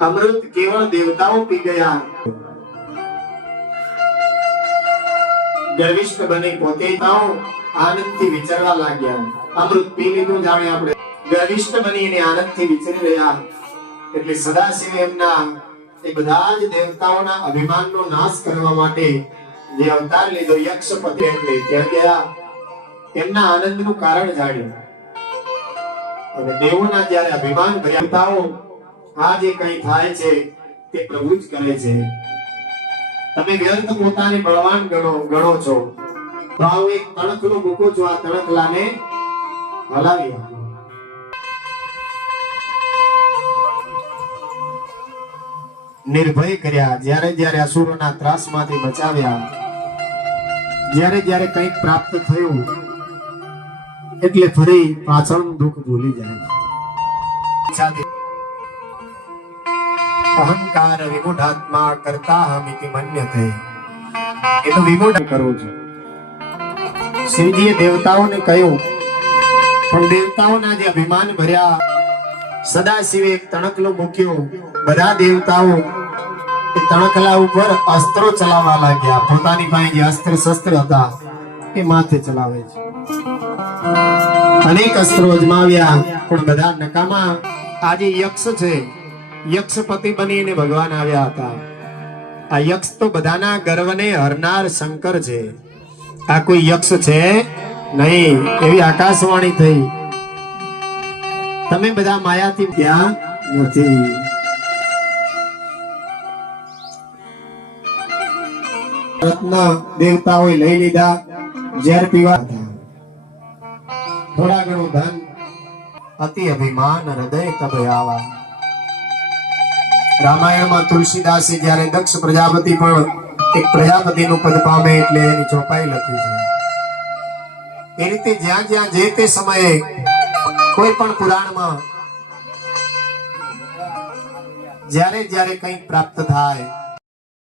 अमृत केवल देवताओं पी गया। गर्विष्ठ बने पोते आनंदથી વિચરવા લાગ્યા। અમૃત પી લીધું જાણે આપણે गर्विष्ठ બનીને આનંદથી વિચરી રહ્યા। એટલે સદાશિવ એમના એ બધા જ દેવતાઓના અભિમાનનો નાશ કરવા માટે જે અવતાર લીધો યક્ષપતિ એટલે ત્યાં ગયા એમના આનંદનું કારણ જાણ્યું। અને દેવોના જ્યારે અભિમાન ભર્યા દેવતાઓ આ જે કંઈ થાય છે તે પ્રભુ જ કરે છે। તમે વ્યર્થ પોતાને બળવાન ગણો છો તો આવું એક તણખલું મૂકો છો, આ તણખલાને હલાવી આપો। निर्भय कर्या જ્યારે જ્યારે અસુરોના ત્રાસમાંથી બચાવ્યા, જ્યારે જ્યારે કંઈક પ્રાપ્ત થયું એટલે ફરી પાછળનું દુઃખ ભૂલી જાય। અહંકાર વિમૂઢાત્મા કરતા હમિતિ મન્યતે, એ તો વિમૂઢ કરું છું। શિવજીએ દેવતાઓને કહ્યું, પણ દેવતાઓના જે અભિમાન ભર્યા સદાશિવે એક તણખલો મૂક્યો। બધા દેવતાઓ તણખલા ઉપર અસ્ત્રો ચલાવવા લાગ્યા। પોતાની પાસે જે અસ્ત્ર શસ્ત્ર હતા એ માથે ચલાવે છે। અનેક અસ્ત્રો અજમાવ્યા પણ બધા નકામા। આજે યક્ષ છે, યક્ષપતિ બનીને ભગવાન આવ્યા હતા। આ યક્ષ તો બધાના ગર્વને હરનાર શંકર છે, આ કોઈ યક્ષ છે નહીં। એવી આકાશવાણી થઈ। તમે બધા માયાથી ક્યાં નથી। રત્ન દેવતાઓએ લઈ લીધા, ઝેર પીવા થોડા ઘણું ધન, અતિ અભિમાન હૃદય તબે આવા। રામાયણમાં તુલસીદાસે જ્યારે દક્ષ પ્રજાપતિ પણ એક પ્રજાપતિનું પદ પામે એટલે એની ચોપાઈ લખી છે। એ રીતે જ્યાં જ્યાં જે તે સમયે કોઈ પણ પુરાણમાં જ્યારે જ્યારે કંઈક પ્રાપ્ત થાય